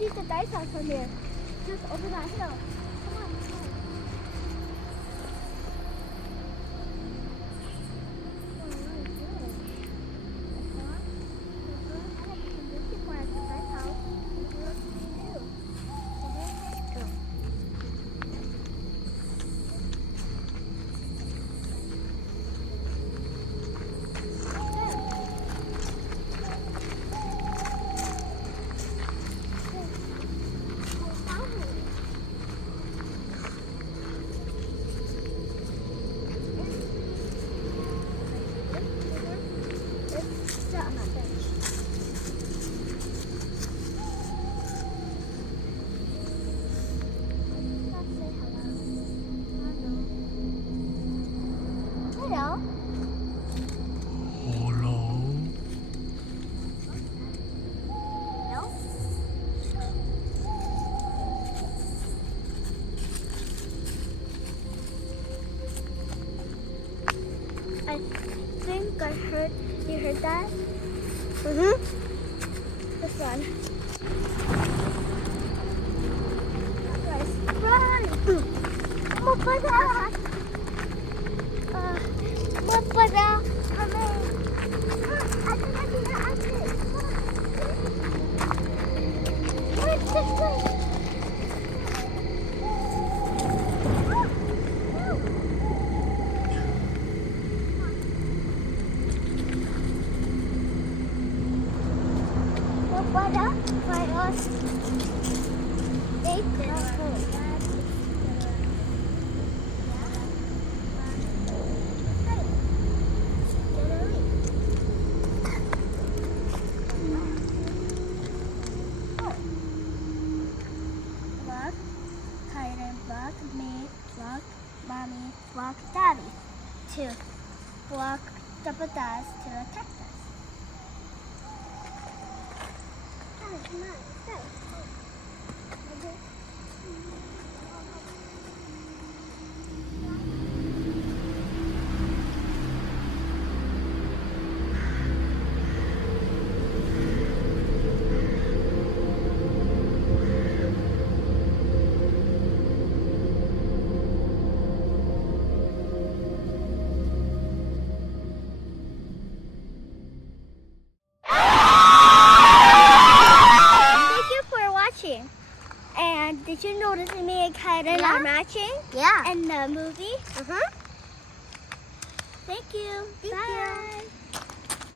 see the dice house from there. Just over that hill. Come on, come on. Hello. I think I heard, you heard that? Mm-hmm. This one. Guys, run! Mapada! Mapada! Coming! Where's this way? Mapada, find us. Eight Mommy, walk Daddy. 2. Walk Jeopardize to attack us. Daddy, come on, let's go. And did you notice me and Kaiden are matching? Yeah. In the movie? Uh-huh. Thank you. Thank Bye. you.